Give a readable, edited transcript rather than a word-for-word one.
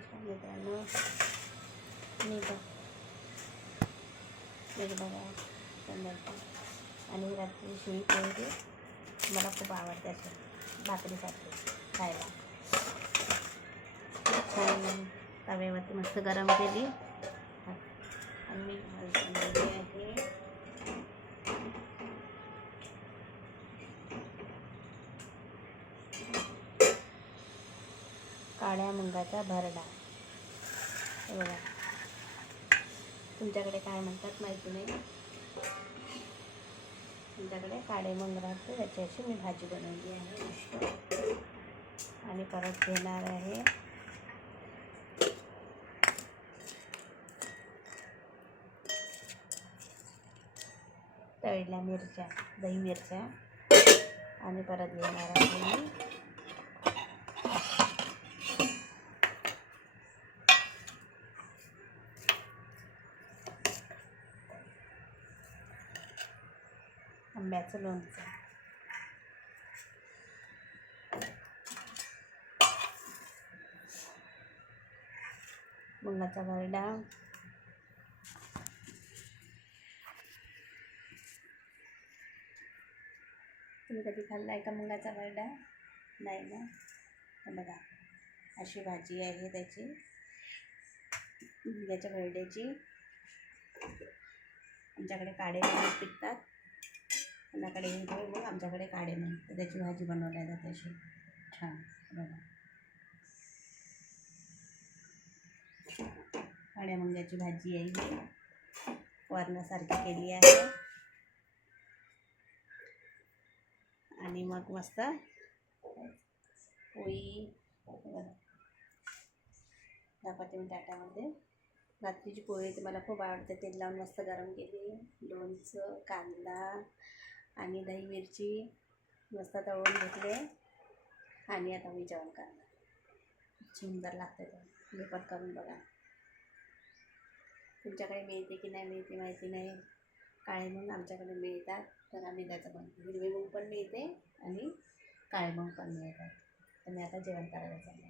नमस्कार मित्रांनो, मी बघा संध्याकाळी आणि रात्री शिळी पोळी मला खूप आवडते असे भाकरीसाठी खायला. छान तव्यावरती मस्त गरम केली आणि मी आहे काळ्या मुंगाचा भरडा. हे बघा, तुमच्याकडे काय म्हणतात माहिती नाही, तुमच्याकडे काळे मुंग राहते त्याची अशी मी भाजी बनवली आहे मस्त. आणि परत घेणार आहे तळलेल्या मिरच्या, दही मिरच्या. आणि परत घेणार आहे मी आंब्याचं लोणचं. मुंगाचा भरडा. तुम्ही कधी खाल्ला आहे का मुंगाचा भरडा? नाही ना? तर बघा, अशी भाजी आहे त्याची, मुंगाच्या भरड्याची. आमच्याकडे काळे मग पिकतात, कोणाकडे हिरवे मग आमच्याकडे काळे मग, तर त्याची भाजी बनवल्या जाते अशी छान. बघा, काळ्या मुंग्याची भाजी आहे ही, वरणासारखी केली आहे. आणि मग मस्त पोळी दाखवते मी ताटामध्ये. रात्रीची पोळी ते मला खूप आवडते, तेल लावून मस्त गरम केली, लोणचं, कांदा आणि दही मिरची मस्त तळून घेतले. आणि आता मी जेवण करणार. सुंदर लागते, तर तुम्ही पण करून बघा. तुमच्याकडे मिळते की नाही मिळते माहिती नाही, काळे मूग आमच्याकडे मिळतात, तर आम्ही त्याचं बनवतो. हिरवे मूग पण मिळते आणि काळे मूग पण मिळतात. तर मी आता जेवण करायला चालले.